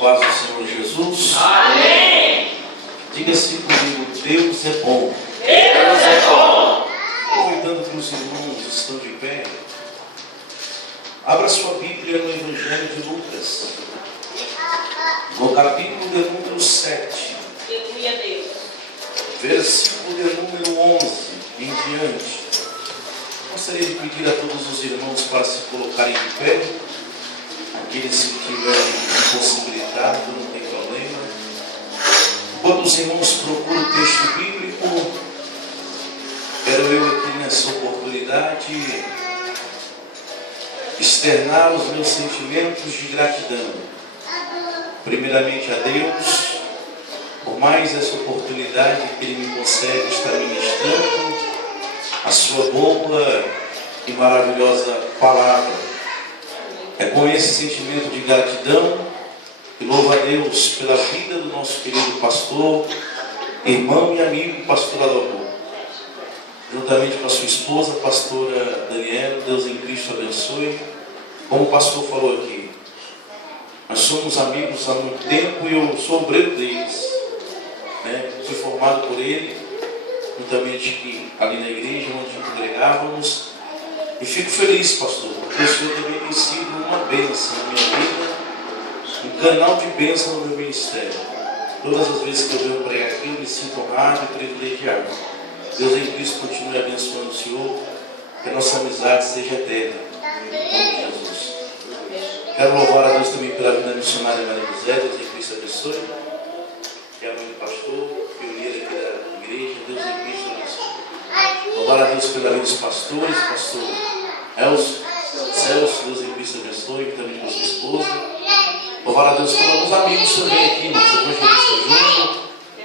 paz do Senhor Jesus. Amém. Diga-se comigo, Deus é bom. Deus é bom. Aproveitando que os irmãos estão de pé, abra sua Bíblia no Evangelho de Lucas, no capítulo de número 7. Aleluia a Deus. Versículo de número 11 em diante. Gostaria de pedir a todos os irmãos para se colocarem de pé. Aqueles que tiverem impossibilitado, não tem problema. Quando os irmãos procuram o texto bíblico, quero eu aqui nessa oportunidade externar os meus sentimentos de gratidão. Primeiramente a Deus, por mais essa oportunidade que Ele me concede estar ministrando a sua boa e maravilhosa palavra. É com esse sentimento de gratidão que louvo a Deus pela vida do nosso querido pastor, irmão e amigo, pastor Adalbor. Juntamente com a sua esposa, pastora Daniela, Deus em Cristo abençoe. Como o pastor falou aqui, nós somos amigos há muito tempo e eu sou obreiro deles. Fui formado por ele, juntamente ali na igreja onde congregávamos. E fico feliz, pastor, porque o senhor também tem sido uma bênção na minha vida, um canal de bênção no meu ministério. Todas as vezes que eu venho pregar aqui, eu me sinto honrado e privilegiado. Deus em Cristo continue abençoando o senhor, que a nossa amizade seja eterna. Em nome de Jesus. Quero louvar a Deus também pela vida missionária Maria José, Deus em Cristo abençoe. Que é a mãe do pastor, pioneira aqui da igreja, Deus em Cristo abençoe. Louvar a Deus pela vida dos pastores, pastor Celso, Deus em Cristo abençoe, também com sua esposa. Louvar a Deus pelos alguns amigos também aqui, nosso evangelista Júnior.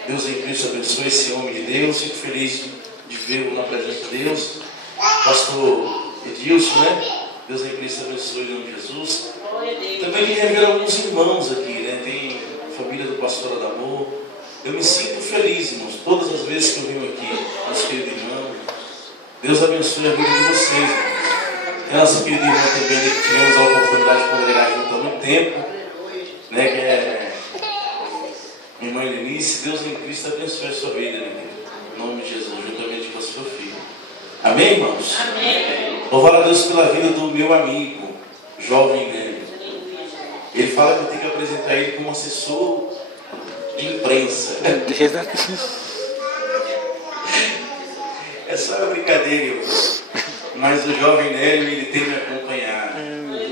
Deus em Cristo abençoe esse homem de Deus. Fico feliz de vê-lo na presença de Deus. Pastor Edilson, Deus em Cristo abençoe em nome de Jesus. Também me revelam alguns irmãos aqui, Tem a família do pastor Adamor. Eu me sinto feliz, irmãos, todas as vezes que eu venho aqui, nosso querido irmão. Deus abençoe a vida de vocês, irmãos. E a nossa querida irmã também, que tivemos a oportunidade de congregar junto há muito tempo, que é minha irmã Lenice. Deus em Cristo abençoe a sua vida, em nome de Jesus, juntamente com a sua filha. Amém, irmãos? Amém. Louvar a Deus pela vida do meu amigo, jovem Nélio. Ele fala que eu tenho que apresentar ele como assessor de imprensa. É só uma brincadeira, irmãos. Mas o jovem Nélio, ele tem me acompanhado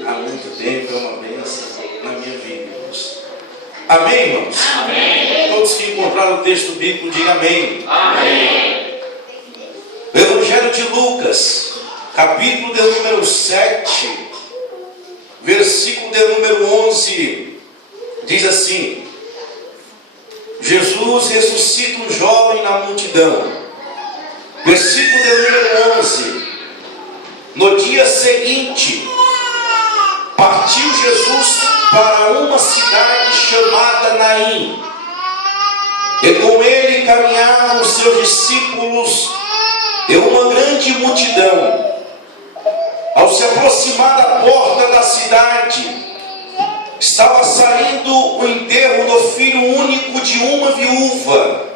há muito tempo, é uma bênção na minha vida, irmãos. Amém, irmãos? Amém. Todos que encontraram o texto bíblico, digam amém. Amém. O Evangelho de Lucas, capítulo de número 7, versículo de número 11, diz assim: Jesus ressuscita um jovem na multidão. Versículo de número 11. No dia seguinte, partiu Jesus para uma cidade chamada Naim, e com ele caminhavam os seus discípulos e uma grande multidão. Ao se aproximar da porta da cidade, estava saindo o enterro do filho único de uma viúva,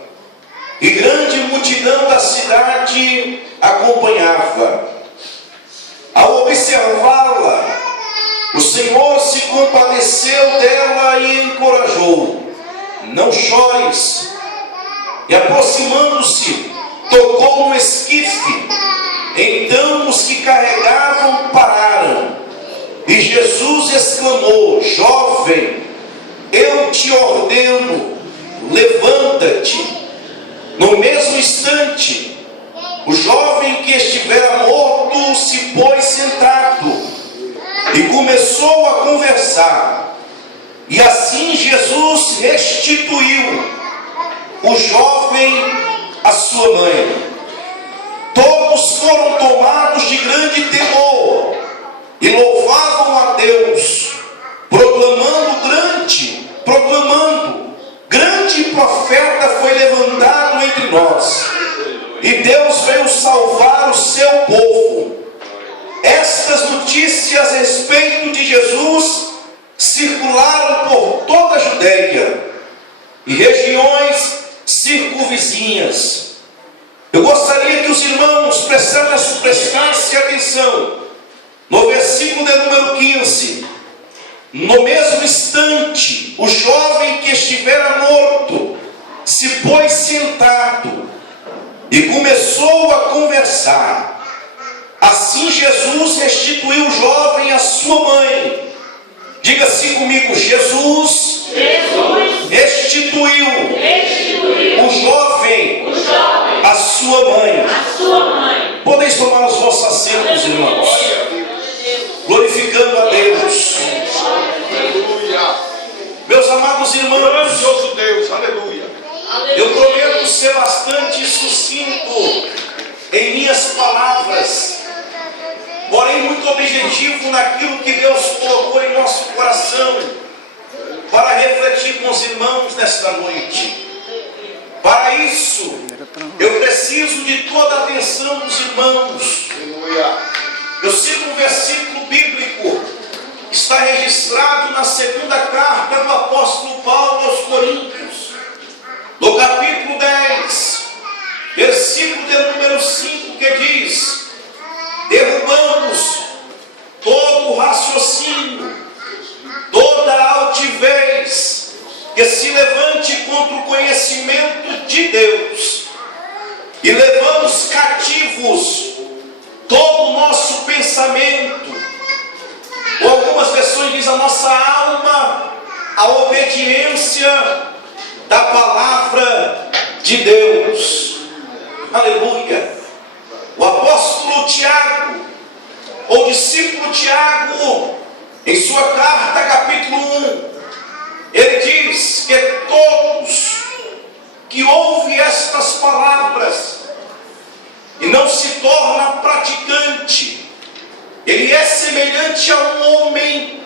e grande multidão da cidade acompanhava. Ao observá-la, o Senhor se compadeceu dela e encorajou: não chores. E aproximando-se, tocou no esquife. Então os que carregavam pararam. E Jesus exclamou: jovem, eu te ordeno, levanta-te. No mesmo instante, o jovem que estivera morto se pôs sentado e começou a conversar. E assim Jesus restituiu o jovem à sua mãe. Todos foram tomados de grande temor e louvavam a Deus, proclamando: grande profeta foi levantado entre nós, e Deus veio salvar o seu povo. Estas notícias a respeito de Jesus circularam por toda a Judeia e regiões circunvizinhas. Eu gostaria que os irmãos prestassem atenção no versículo de número 15. No mesmo instante, o jovem que estivera morto se pôs sentado e começou a conversar. Assim Jesus restituiu o jovem à sua mãe. Diga assim comigo: Jesus restituiu o jovem à sua mãe. Podeis tomar os vossos assentos, irmãos, glorificando a Deus. Meus amados irmãos, Grandioso Deus, aleluia. eu prometo ser bastante sucinto em minhas palavras, porém muito objetivo naquilo que Deus colocou em nosso coração, para refletir com os irmãos nesta noite. Para isso, eu preciso de toda a atenção dos irmãos. Aleluia. Eu cito um versículo bíblico que está registrado na segunda carta do apóstolo Paulo aos Coríntios, no capítulo 10, versículo de número 5, que diz: derrubamos todo o raciocínio, toda a altivez que se levante contra o conhecimento de Deus, e levamos cativos todo o nosso pensamento, ou algumas versões dizem a nossa alma, à obediência da palavra de Deus. Aleluia. O apóstolo Tiago, ou discípulo Tiago, em sua carta, capítulo 1, ele diz que todos que ouvem estas palavras e não se torna praticante, ele é semelhante a um homem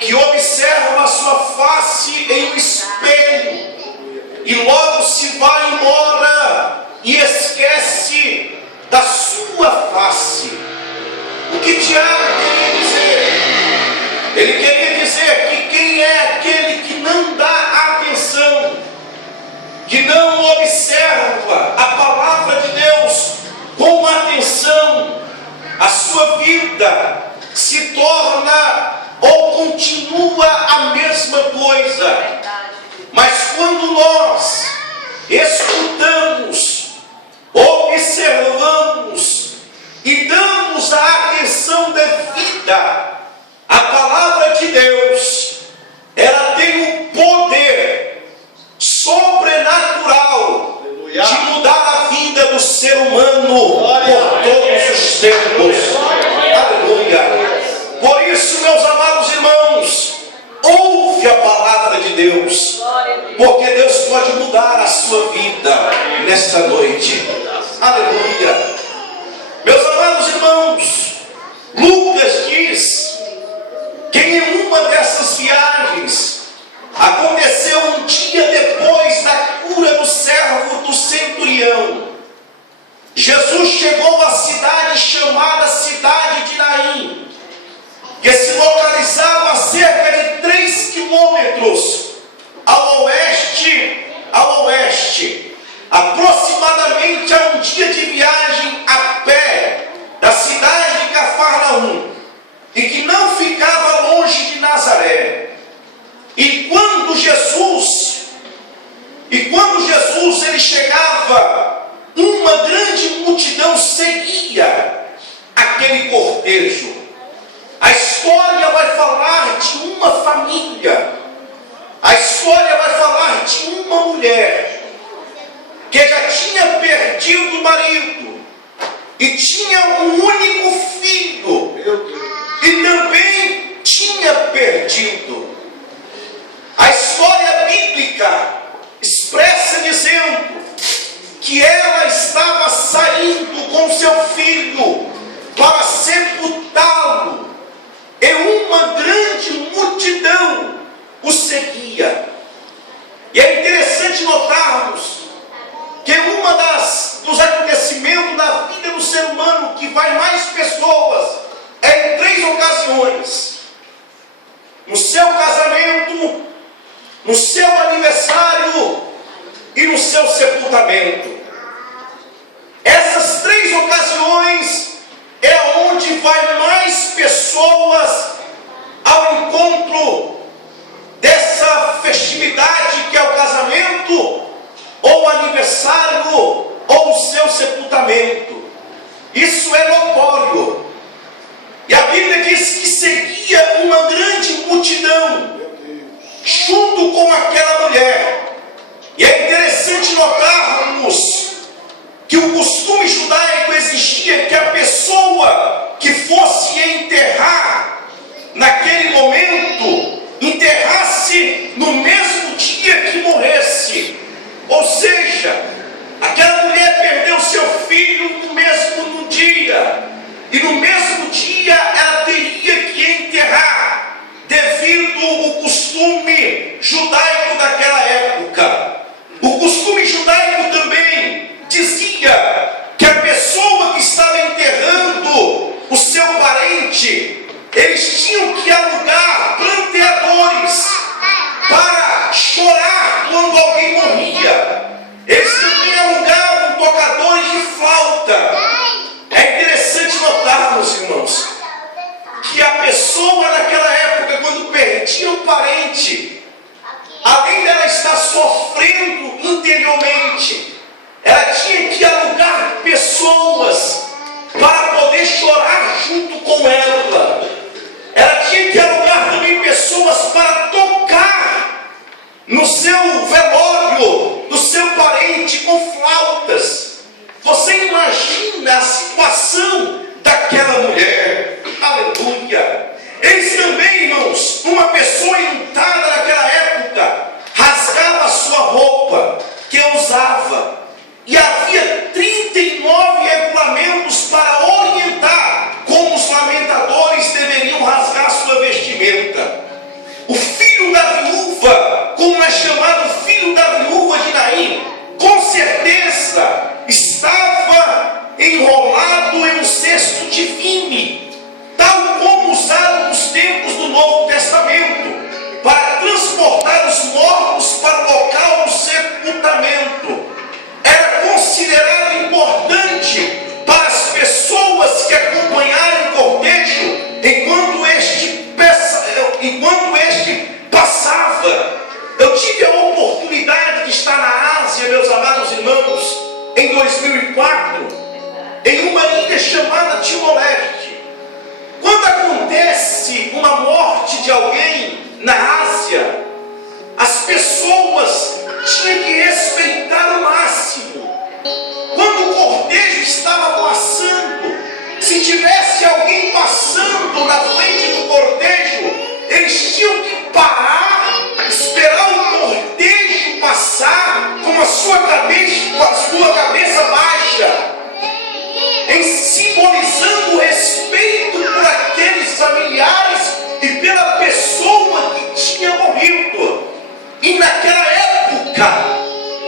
que observa a sua face em um espelho e logo se vai embora e esquece da sua face. O que Tiago queria dizer? Ele queria dizer que quem é aquele que não dá atenção, que não observa a palavra de Deus com atenção, a sua vida se torna ou continua a mesma coisa. Mas quando nós escutamos, observamos e damos a atenção devida à palavra de Deus, ela tem um poder sobrenatural de mudar a vida do ser humano por todos os tempos. Aleluia. Por isso, meus amados irmãos, ouve a palavra de Deus, porque Deus pode mudar a sua vida nesta noite. Aleluia. Meus amados irmãos, Lucas diz que em uma dessas viagens aconteceu um dia depois da cura do servo do centurião. Jesus chegou à cidade chamada Cidade de Naim, que se localizava a cerca de 3 quilômetros ao oeste, aproximadamente a um dia de viagem a pé da cidade de Cafarnaum, e que não ficava longe de Nazaré. E quando Jesus ele chegava, uma grande multidão seguia aquele cortejo. A história vai falar de uma família, a história vai falar de uma mulher que já tinha perdido o marido e tinha um único filho, e também tinha perdido. A história bíblica expressa dizendo que ela estava saindo com seu filho para sepultá-lo, e uma grande multidão o seguia. E é interessante notarmos que uma dos acontecimentos da vida do ser humano que vai mais pessoas é em 3 ocasiões: no seu casamento, no seu aniversário e no seu sepultamento. Essas 3 ocasiões é onde vai mais pessoas ao encontro dessa festividade que é o casamento, ou o aniversário, ou o seu sepultamento. Isso é notório. E a Bíblia diz que seguia uma grande multidão junto com aquela mulher. E é interessante notarmos que o costume judaico exigia que a pessoa que fosse enterrar naquele momento, enterrasse no mesmo dia que morresse. Ou seja, aquela mulher perdeu seu filho no dia. E no mesmo dia ela teria que enterrar, devido ao costume judaico daquela época. O costume judaico também dizia que a pessoa que estava enterrando o seu parente, eles tinham que alugar planteadores para chorar quando alguém morria. Eles também alugavam tocadores de flauta. É interessante notarmos, irmãos, que a pessoa naquela época, quando perdia um parente, além dela estar sofrendo interiormente, ela tinha que alugar pessoas para poder chorar junto com ela. Ela tinha que alugar também pessoas para tocar no seu velório do seu parente com flautas. Você imagina a situação daquela mulher. Aleluia! Eles também, irmãos, uma pessoa entrada naquela época rasgava a sua roupa que usava. E havia 39 regulamentos para orientar como os lamentadores deveriam rasgar sua vestimenta. O filho da viúva, como é chamado filho da viúva de Naim, com certeza estava enrolado em um cesto de vime, tal como usado nos tempos do Novo Testamento, para transportar os mortos para o local do sepultamento. Era considerado importante para as pessoas que acompanharam o cortejo enquanto este passava. Eu tive a oportunidade de estar na Ásia, meus amados irmãos, em 2004, em uma ilha chamada Timor-Leste. Quando acontece uma morte de alguém na Ásia, as pessoas tinham que respeitar o máximo. Quando o cortejo estava passando, se tivesse alguém passando na frente do cortejo, eles tinham que parar, esperar o cortejo passar com a sua cabeça baixa, simbolizando o respeito por aqueles familiares e pela pessoa que tinha morrido. E naquela época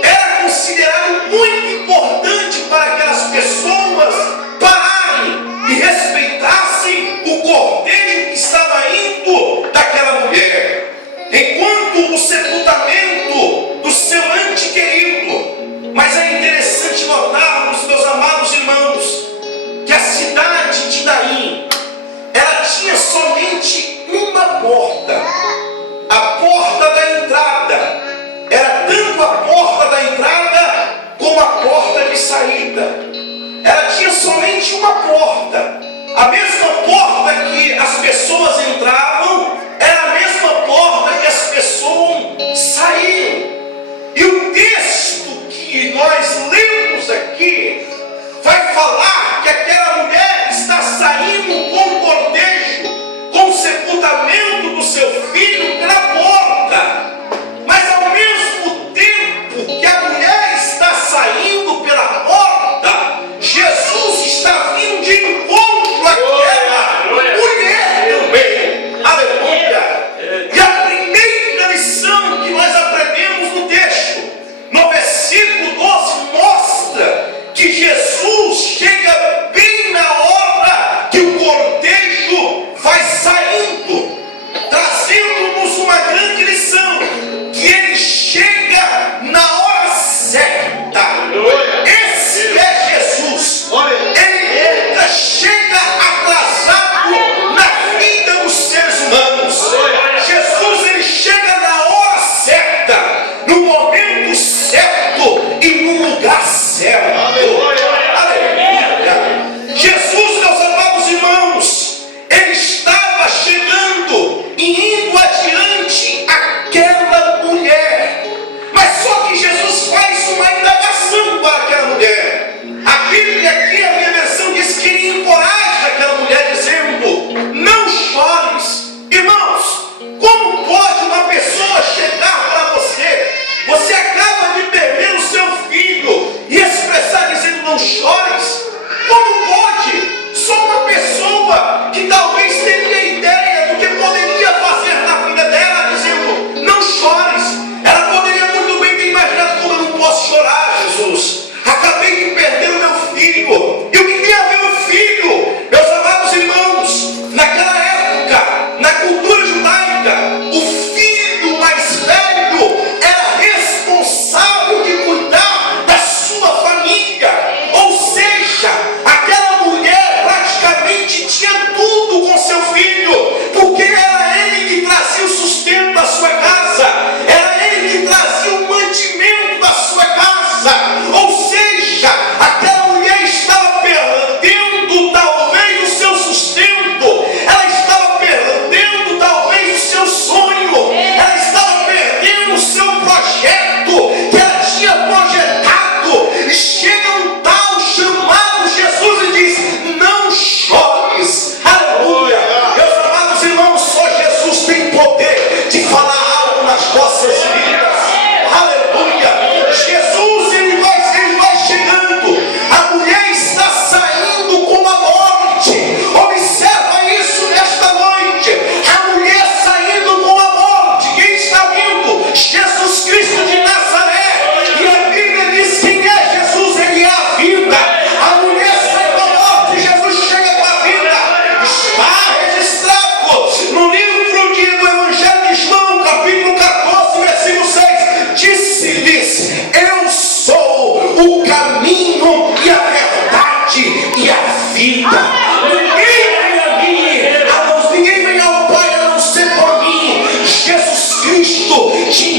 era considerado muito importante para aquelas pessoas pararem e respeitassem o cortejo que estava indo daquela mulher, enquanto o sepultamento do seu ente querido. Mas é interessante notarmos, meus amados irmãos, que a cidade de Naim, ela tinha somente uma porta, a porta da entrada. Era tanto a porta da entrada como a porta de saída. Ela tinha somente uma porta. A mesma porta que as pessoas entravam era a mesma porta que as pessoas saíam. E o texto que nós lemos aqui vai falar que aquela mulher está saindo com o cortejo, com o sepultamento do seu filho,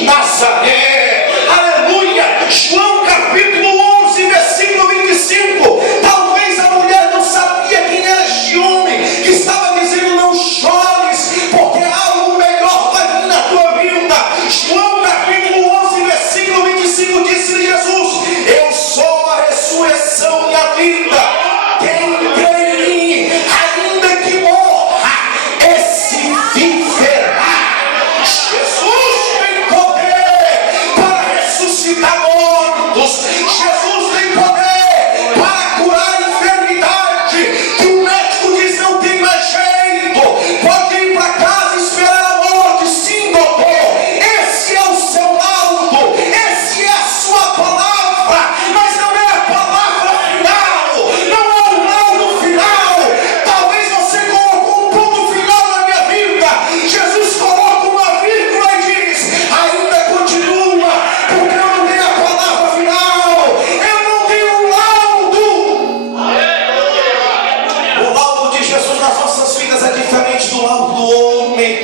de Nazaré. Aleluia. João capítulo 11, versículo 25. Talvez a mulher não sabia quem era este homem que estava dizendo: não chores, porque algo melhor vai vir na tua vida. João capítulo 11, versículo 25, disse-lhe Jesus: eu sou a ressurreição e a vida. Quem crê em mim, ainda que morra, esse viverá. Jesus tem poder para ressuscitar mortos. Jesus tem poder para curar a enfermidade que o médico diz não tem mais jeito. Pode ir para casa e esperar a morte. Sim, doutor. Esse é o seu laudo. Esse é a sua palavra. Mas não é a palavra final. Não é o laudo final. Talvez você colocou um ponto final na minha vida. Jesus coloca uma vírgula e diz: ainda continua, porque eu não tenho a palavra final. Eu não tenho um laudo. O laudo de Jesus nas nossas vidas é diferente do laudo do homem.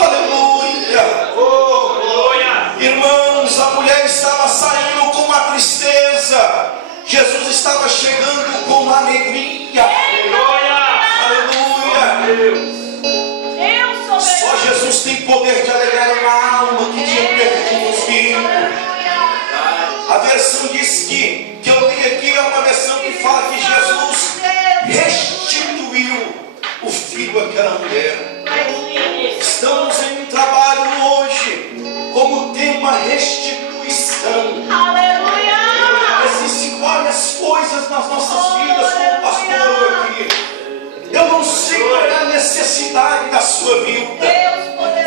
Aleluia. Irmãos, a mulher estava saindo com uma tristeza. Jesus estava chegando com uma alegria. Aleluia. Só Jesus tem poder de alegrar uma alma que tinha perdido um filho. A versão diz que eu li aqui é uma versão que fala que Jesus restituiu o filho àquela mulher. Estamos em um trabalho hoje como tema restituição. Existem várias coisas nas nossas vidas, como pastor aqui. Eu não sei qual é a necessidade da sua vida.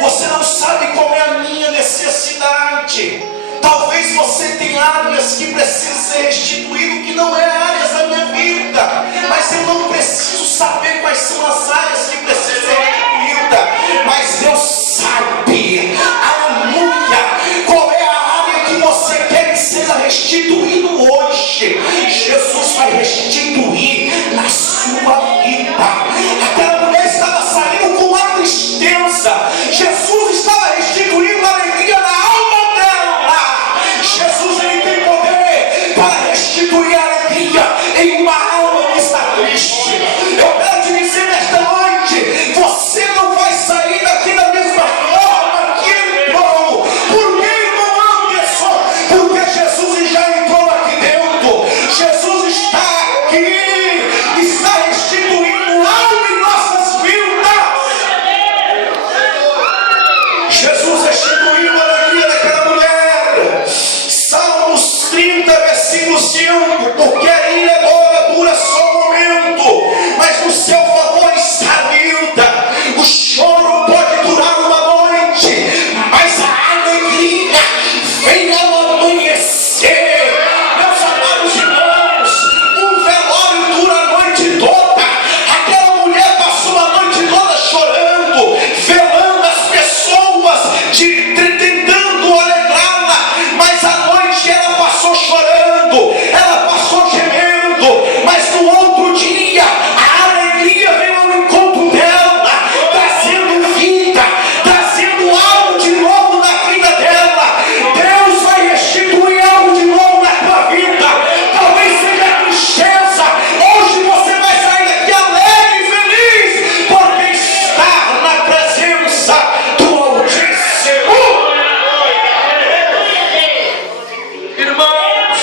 Você não sabe qual é a minha necessidade. Talvez você tenha áreas que precisam ser restituídas, que não é áreas da minha vida. Mas eu não preciso saber quais são as áreas que precisam ser restituídas. Mas Deus sabe, aleluia, qual é a área que você quer que seja restituído hoje. Jesus vai restituir na sua vida. Aquela mulher estava saindo com uma tristeza. Jesus estava restituindo a alegria na alma dela. Jesus, ele tem poder para restituir a alegria em uma alma que está triste. Eu quero te dizer nesta noite: você não vai sair daqui da mesma forma que entrou. Por que, irmão Anderson? Porque Jesus já entrou aqui dentro. Jesus está aqui, está restituindo algo em nossas vidas. Jesus restituiu a alegria daquela mulher. Salmos 30, versículo 5. Porque a ira agora dura só um momento, mas no seu favor está a vida. O choro pode durar uma noite, mas a alegria vem ao amanhecer. Meus amados irmãos, um velório dura a noite toda. Aquela mulher passou a noite toda chorando, velando as pessoas, tentando alegrá-la, mas a noite ela passou chorando, ela passou gemendo, mas no outro dia a alegria veio ao encontro dela, trazendo vida, trazendo algo de novo na vida dela. Deus vai restituir algo de novo na tua vida. Talvez seja tristeza, hoje você vai sair daqui alegre e feliz, porque está na presença do Altíssimo. Irmãos,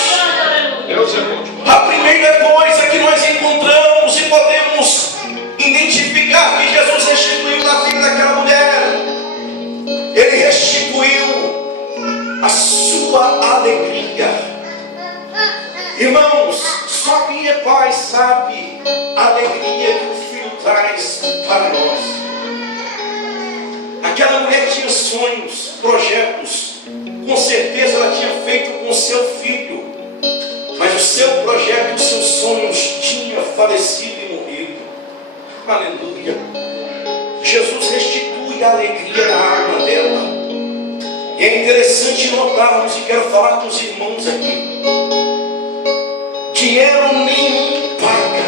Deus é bom. a primeira coisa que nós encontramos e podemos identificar que Jesus restituiu na vida daquela mulher, ele restituiu a sua alegria. Irmãos, só quem é pai sabe a alegria que o filho traz para nós. Aquela mulher tinha sonhos, projetos. Com certeza ela tinha feito com o seu filho, mas o seu projeto, os seus sonhos tinha falecido e morrido. Aleluia. Jesus restitui a alegria na alma dela. E é interessante notarmos, e quero falar com os irmãos aqui: dinheiro nenhum paga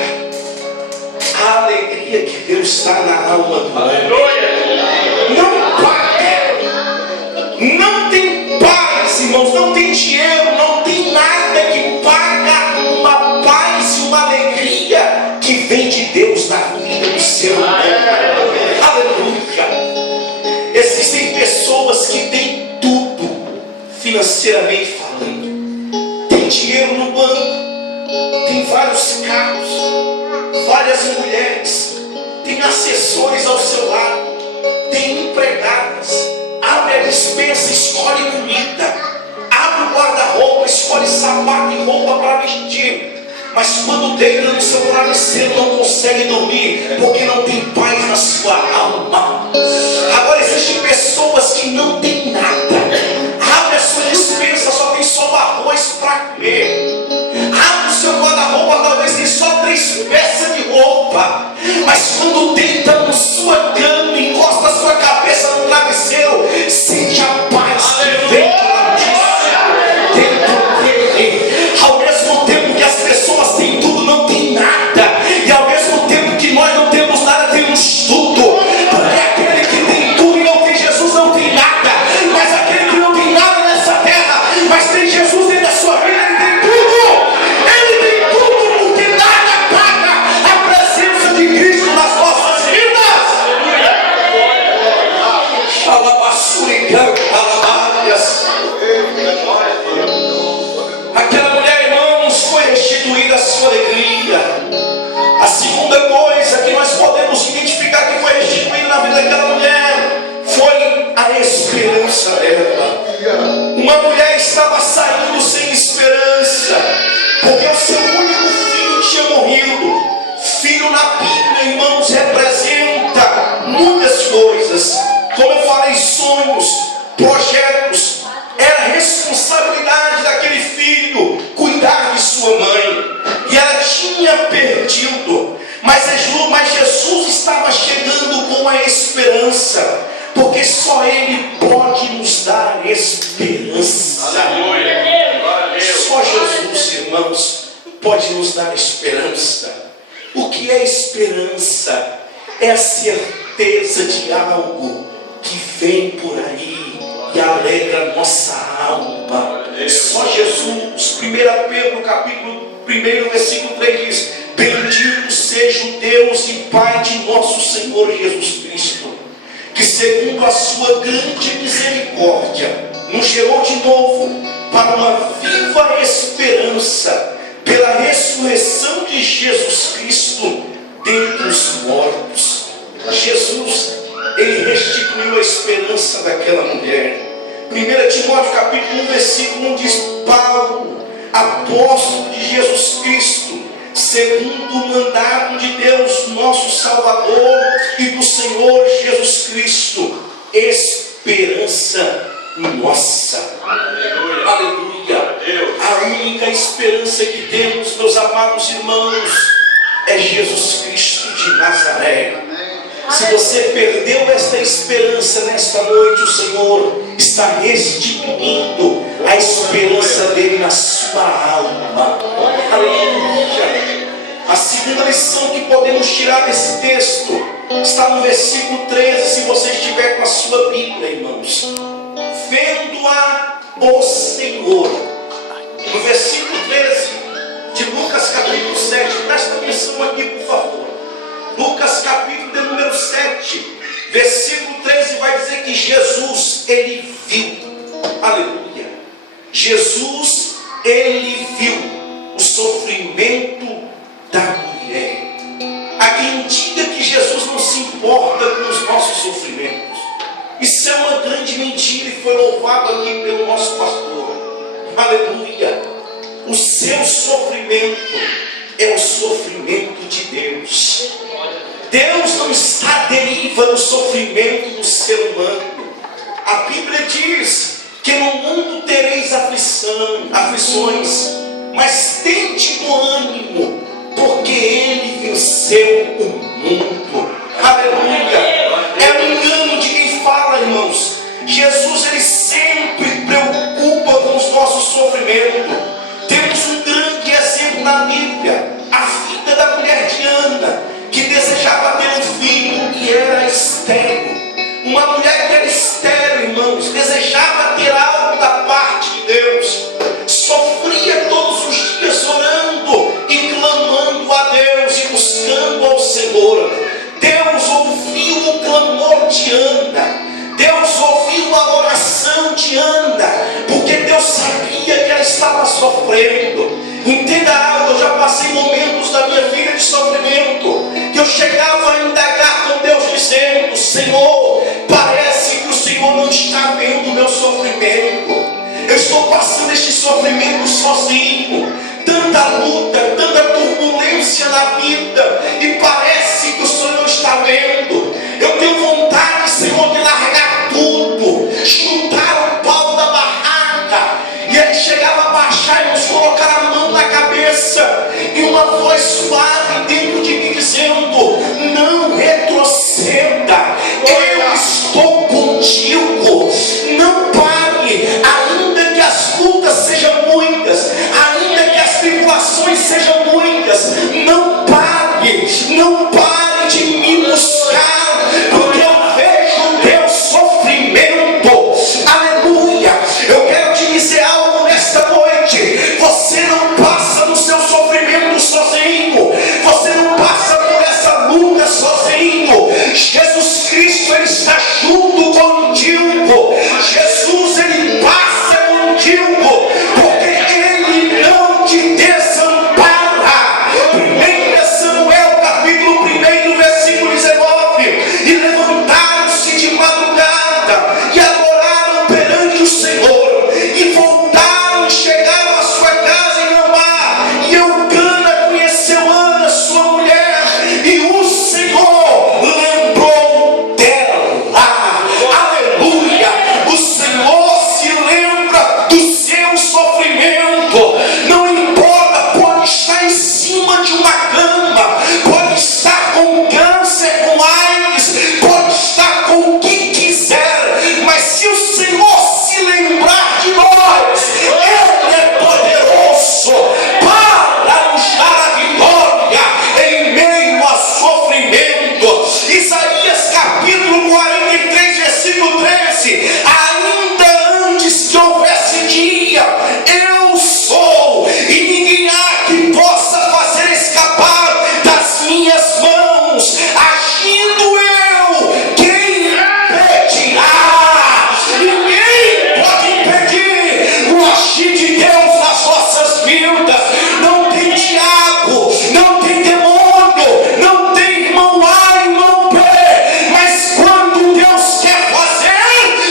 a alegria que Deus está na alma do homem. Não paga. Não tem dinheiro, não tem nada que paga uma paz e uma alegria que vem de Deus na vida do ser humano. Aleluia. Existem pessoas que têm tudo, financeiramente falando. Tem dinheiro no banco, tem vários carros, várias mulheres, tem assessores ao seu lado, tem empregadas, abre a despensa, escolhe comida, abre o guarda-roupa, escolhe sapato e roupa para vestir. Mas quando deita no seu travesseiro não consegue dormir, porque não tem paz na sua alma. Agora existem pessoas que não têm nada. Abre a sua despensa, só tem só o arroz para comer. Abre o seu guarda-roupa, talvez tem só 3 peças de roupa. Mas quando deita na sua cama, encosta a sua cabeça no travesseiro, sente a paz que vem dentro dele. Ao mesmo tempo que as pessoas têm tudo, não tem nada. E ao mesmo tempo que nós não temos nada, temos tudo. É aquele que tem tudo e não tem Jesus, não tem nada. Mas aquele que não tem nada nessa terra, mas tem Jesus dentro da sua vida, ele tem tudo. Ele tem tudo, porque nada paga a presença de Cristo nas nossas vidas. Xalabassurican, alabadas. Aquela mulher, irmãos, foi restituída a sua alegria. A segunda coisa que nós podemos identificar que foi restituída na vida daquela mulher foi a esperança dela. Uma mulher estava saindo sem esperança, porque o seu único filho tinha morrido. Filho na Bíblia, irmãos, representa muitas coisas. Como eu falei, sonhos, projetos. Era responsabilidade daquele filho cuidar de sua mãe. E ela tinha perdido. Mas Jesus estava chegando com a esperança. Porque só Ele pode nos dar esperança. Só Jesus, irmãos, pode nos dar esperança. O que é esperança? É a certeza de algo que vem por aí e alegra nossa alma. Só Jesus. 1 Pedro capítulo 1, versículo 3 diz: bendito seja o Deus e Pai de nosso Senhor Jesus Cristo, que segundo a sua grande misericórdia nos gerou de novo para uma viva esperança pela ressurreição de Jesus Cristo dentre os mortos. Jesus, Ele restituiu a esperança daquela mulher. 1 Timóteo capítulo 1, versículo 1 diz: Paulo, apóstolo de Jesus Cristo, segundo o mandato de Deus, nosso Salvador, e do Senhor Jesus Cristo, esperança nossa. Aleluia. Aleluia. A única esperança que temos, meus amados irmãos, é Jesus Cristo de Nazaré. Se você perdeu esta esperança nesta noite, o Senhor está restituindo a esperança dele na sua alma. Aleluia. A segunda lição que podemos tirar desse texto está no versículo 13, se você estiver com a sua Bíblia, irmãos. Vendo-a o Senhor. No versículo 13 de Lucas capítulo 7, presta atenção aqui, por favor. Lucas capítulo de número 7, versículo 13 vai dizer que Jesus, Ele viu. Aleluia. Jesus, Ele viu o sofrimento da mulher. Há quem diga que Jesus não se importa com os nossos sofrimentos. Isso é uma grande mentira e foi louvado aqui pelo nosso pastor. Aleluia. O seu sofrimento é o sofrimento de Deus. Deus não está à deriva do sofrimento do ser humano. A Bíblia diz que no mundo tereis aflições, mas tende bom ânimo, porque Ele venceu o mundo. Aleluia. É o engano de quem fala, irmãos. Jesus, Ele sempre preocupa com os nossos sofrimentos. Temos um grande exemplo na Bíblia, a vida da mulher de Ana, que desejava ter um filho e era estéril. Uma mulher que era estéril, irmãos, desejava ter algo da parte de Deus. sofrendo. Entenda algo, eu já passei momentos da minha vida de sofrimento, que eu chegava a indagar com Deus dizendo: Senhor, parece que o Senhor não está vendo o meu sofrimento. Eu estou passando este sofrimento sozinho. Tanta luta, tanta turbulência na vida, e parece que o Senhor não está vendo. Eu tenho vontade, Senhor, de largar tudo, chutar o pau da barraca. E ele chegava a baixar e nos colocar a mão na cabeça, e uma voz suave dentro de mim dizendo: não retroceda, eu estou contigo. Não pare, ainda que as lutas sejam muitas, ainda que as tribulações sejam muitas. Não pare, não pare de me buscar, porque eu vejo o teu sofrimento. Aleluia. Eu quero te dizer algo nesta noite: você não passa no seu sofrimento sozinho, você não passa por essa luta sozinho. Jesus Cristo, ele está junto contigo. Jesus, ele passa contigo, porque ele não te desampara. 1 Samuel capítulo 1, versículo 19: e levantaram-se de madrugada e adoraram perante o Senhor, e voltaram e chegaram à sua casa em Ramá. E Eucana conheceu Ana, sua mulher, e o Senhor lembrou dela. Aleluia. O Senhor se lembra do seu sofrimento. Não importa, pode estar em cima de uma cama, pode estar com câncer, com AIDS, pode estar com o que quiser, mas se o Senhor se lembrar de nós, Ele é poderoso para nos dar a vitória em meio a sofrimento. Isaías capítulo 43, versículo 13: ainda antes que houvesse dia, eu sou, e ninguém há que possa fazer escapar das minhas mãos. Agindo eu, quem impedirá? Ninguém pode impedir o agir de Deus nas nossas vidas. Não tem diabo, não tem demônio, não tem irmão A e irmão B, mas quando Deus quer fazer,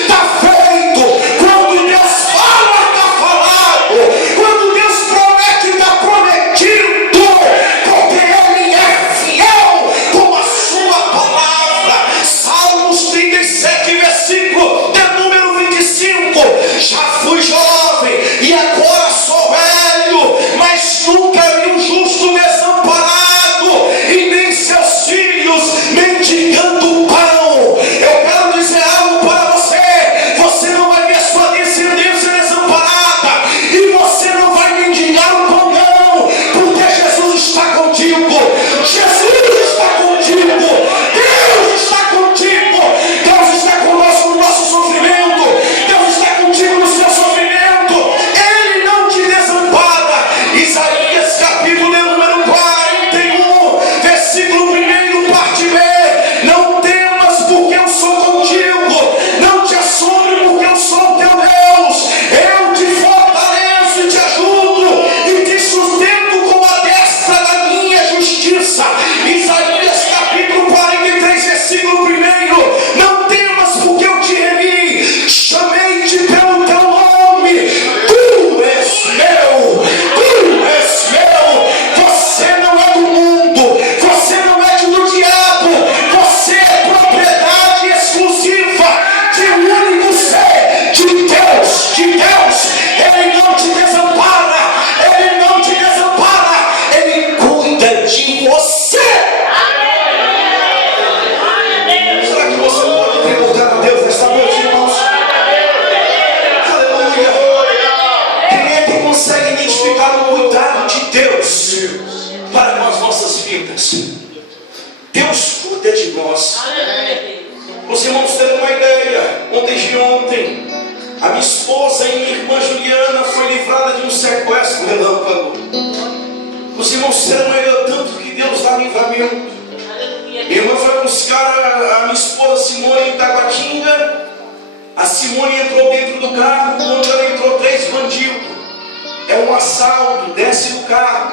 está feito. Quando Deus fala, está falado. Quando Deus promete, está prometido, porque Ele é fiel com a sua palavra. Salmos 37, versículo de número 25: já fui jovem e agora sou velho, mas nunca vi um justo desamparado, e nem seus filhos mendigando pão. Eu quero dizer algo para você: você não vai ver a sua descendência desamparada, e você não vai mendigar o pão, não, porque Jesus está contigo. Jesus está contigo. Deus está contigo. Deus está conosco no nosso sofrimento. Deus está contigo no seu sofrimento. Ele não te desampara. Isaías capítulo número 41, versículo 1, parte B: não temas, porque eu sou contigo. Não te assombres, porque eu sou o teu Deus. Eu te fortaleço e te ajudo, e te sustento com a destra da minha justiça. Isaías capítulo 43, versículo 1: não temas, porque eu te remi, chamei-te pelo teu nome. Tu és meu, tu és meu. Você não é do mundo, você não é do diabo, você é propriedade exclusiva de um único ser, de Deus, de Deus. Ele não te desampara, Ele não te desampara, Ele cuida de você. Será que você pode tributar a Deus nesta noite, irmãos? Aleluia. Quem é que consegue identificar o cuidado de Deus para com as nossas vidas? Deus cuida de nós. Os irmãos terem uma ideia, ontem, a minha esposa e minha irmã Juliana foi livrada de um sequestro relâmpago. Os irmãos terem uma ideia, tanto que Deus dá livramento. Minha irmã foi buscar a minha esposa Simone em Taguatinga. A Simone entrou dentro do carro. Quando ela entrou, 3 bandidos. é um assalto, desce do carro.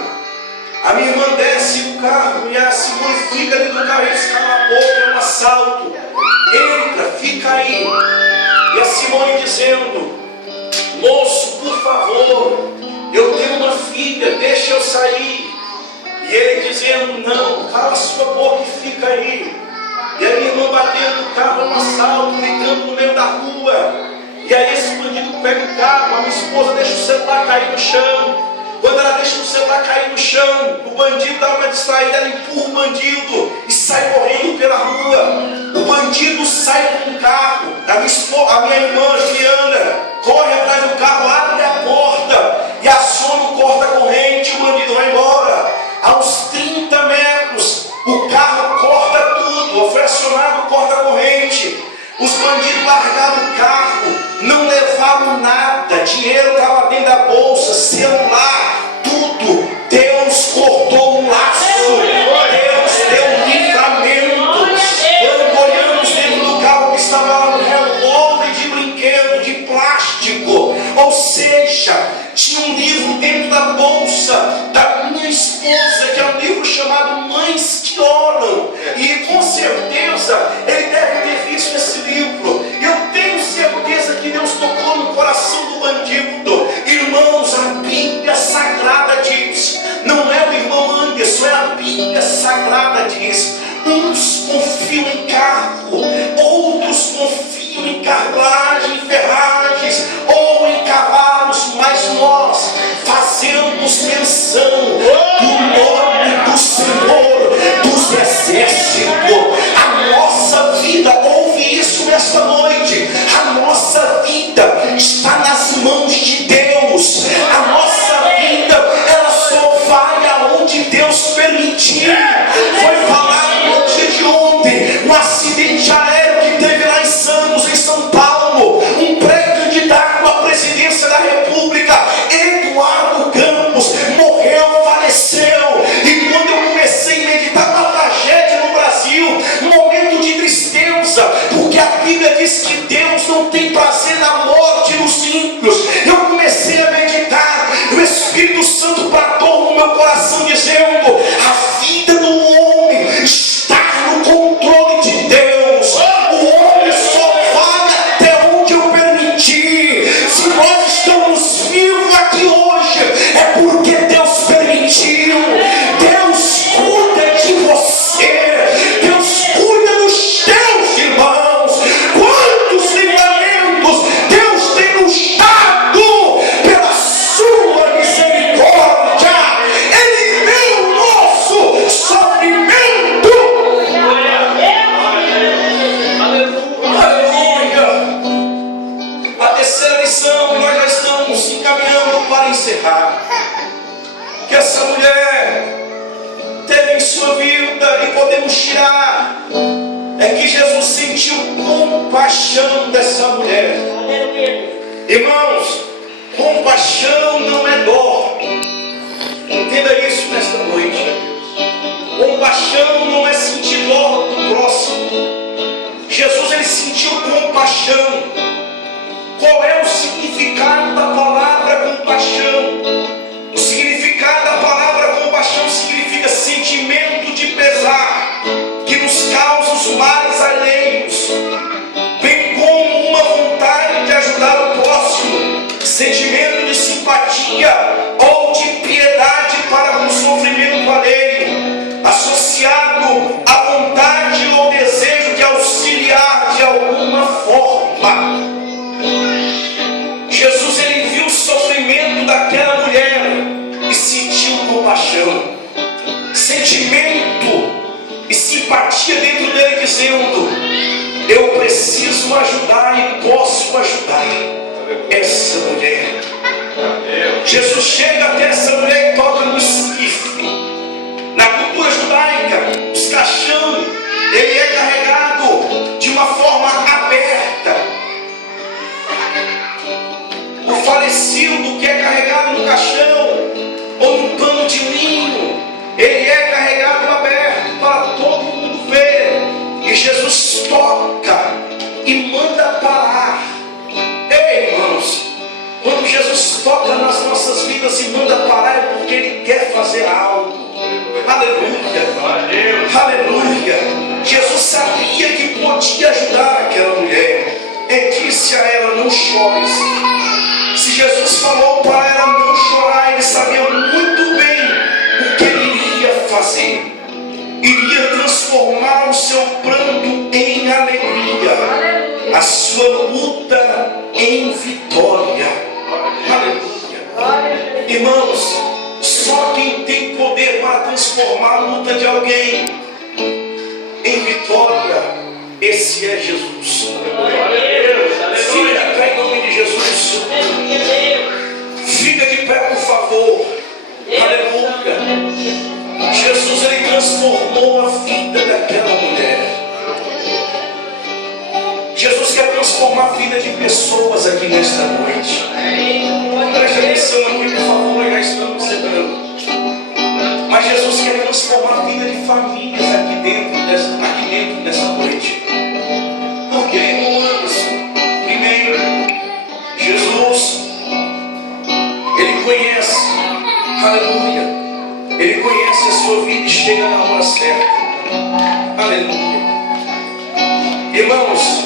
A minha irmã desce do carro e a Simone fica dentro do carro, eles calam a boca, é um assalto. Entra, fica aí. E a Simone dizendo: moço, por favor, eu tenho uma filha, deixa eu sair. E ele dizendo: não, cala a sua boca e fica aí. E a minha irmã batendo no carro, é um assalto, gritando no meio da rua. E aí esse bandido pega o carro, a minha esposa deixa o celular cair no chão. Quando ela deixa o celular cair no chão, o bandido dá uma distraída, ela empurra o bandido e sai correndo pela rua. O bandido sai com o carro. A minha irmã Juliana corre atrás do carro, abre a porta e aciona o corta-corrente. O bandido vai embora. Aos 30 metros, o carro corta tudo, foi acionado o corta-corrente. Os bandidos largaram o carro, não levaram nada, dinheiro estava dentro da bolsa, celular, tudo. Deus cortou um laço, Deus deu livramento. Quando olhamos dentro do carro que estava lá um revólver de brinquedo, de plástico, ou seja, tinha um livro dentro da bolsa da minha esposa, que é um livro chamado Mães que Oram, e com certeza ele deve ter visto esse livro. Eu tenho certeza que Deus tocou no coração do bandido. Irmãos, a Bíblia Sagrada diz, não é o irmão Anderson, é a Bíblia Sagrada diz: uns confiam em carro, outros confiam em carruagem, ferragens ou em cavalos, mas nós fazemos menção do nome do Senhor dos exércitos. A nossa vida, ouve isso nesta noite, a nossa vida está nas mãos de Deus. A nossa vida, ela só vai aonde Deus permitir. Foi falado no dia de ontem, um acidente aéreo que teve lá em Santos, em São Paulo. Um pré-candidato à presidência da República, Eduardo Campos, morreu, faleceu. E quando eu comecei a meditar na tragédia no Brasil, momento de tristeza, porque a Bíblia diz que Deus não tem prazer na morte dos ímpios. Eu comecei a meditar, e o Espírito Santo bradou no meu coração dizendo: a vida do homem está no controle de Deus. O homem só vai até onde eu permitir. Se nós estamos vivos aqui hoje, é porque Deus permitiu. Deus cuida de você, Deus cuida dos teus irmãos. Quantos livramentos Deus tem nos dado pela sua misericórdia. Ele vê o nosso sofrimento. Aleluia. A terceira lição, nós já estamos encaminhando para encerrar, que essa mulher teve em sua vida e podemos tirar, é que Jesus sentiu compaixão dessa mulher. Irmãos, compaixão não é dó. Entenda isso nesta noite. Compaixão não é sentir dó do próximo. Jesus, ele sentiu compaixão. Qual é o significado da palavra compaixão? O significado da palavra compaixão significa sentimento de pesar que nos causa os males alheios, bem como uma vontade de ajudar o próximo, sentimento de simpatia ou de piedade para um sofrimento alheio, associado à vontade ou desejo de auxiliar de alguma forma. Jesus, ele viu o sofrimento daquela mulher e sentiu compaixão, sentimento e simpatia dentro dele, dizendo: eu preciso ajudar e posso ajudar essa mulher. Jesus chega até essa mulher e toca no esquife. Na cultura judaica, os caixão, ele é carregado de uma forma aberta. O falecido que é carregado no caixão ou num pano de linho, ele é carregado aberto para todo mundo ver. E Jesus toca e manda parar. Ei, irmãos, Quando Jesus toca nas nossas vidas e manda parar, é porque Ele quer fazer algo. Aleluia. Aleluia. Jesus sabia que podia ajudar aquela mulher. Ele disse a ela: não chores. Se Jesus falou para ela não chorar, Ele sabia muito bem o que Ele iria fazer. Iria transformar o seu pranto em alegria, a sua luta em vitória. Aleluia. Irmãos, só quem tem poder para transformar a luta de alguém em vitória, esse é Jesus. Fica de pé em nome de Jesus. Fica de pé, por favor. Aleluia. Jesus, Ele transformou a vida daquela mulher. Jesus quer transformar a vida de pessoas aqui nesta noite. Preste atenção aqui, por favor, já estamos chegando. Mas Jesus quer transformar a vida de famílias aqui dentro dessa noite. Porque, irmãos, primeiro, Jesus, Ele conhece, aleluia, Ele conhece a sua vida e chega na hora certa. Aleluia. Irmãos,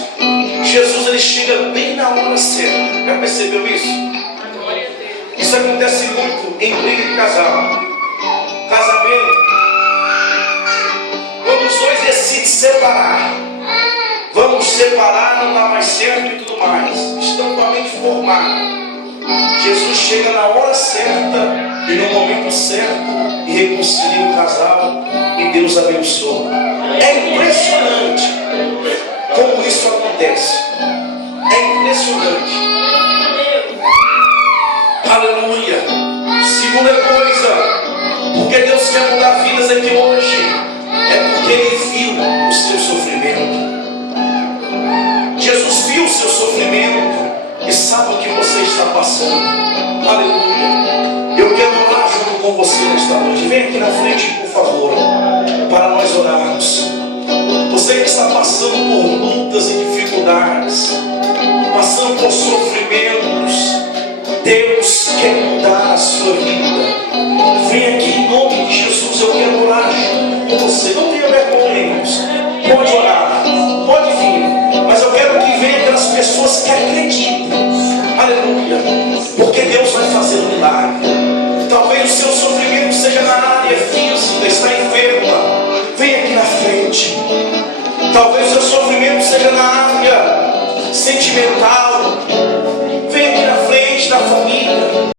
Jesus, Ele chega bem na hora certa. Já percebeu isso? Isso acontece muito em briga de casal. Casamento, quando os dois decidem separar, vamos separar, não dá mais certo e tudo mais, estão com a mente formada. Jesus chega na hora certa e no momento certo e reconcilia o casal e Deus abençoa. É impressionante como isso acontece. É impressionante. Aleluia. Segunda coisa, porque Deus quer mudar vidas aqui hoje, é porque Ele viu o seu sofrimento. Jesus viu o seu sofrimento e sabe o que você está passando. Aleluia. Eu quero orar junto com você nesta noite. Vem aqui na frente, por favor, para nós orarmos. Você que está passando por lutas e dificuldades, passando por sofrimentos, Deus quer mudar a sua vida. Vem aqui em nome de Jesus. Eu quero orar junto com você. Não tenha vergonha, irmãos. Pode orar, pode vir. Mas eu quero que venham aquelas pessoas que acreditam. Aleluia. Porque Deus vai fazer um milagre. Talvez o seu sofrimento seja na área física, está enferma. Vem aqui na frente. Talvez o seu sofrimento seja na área sentimental.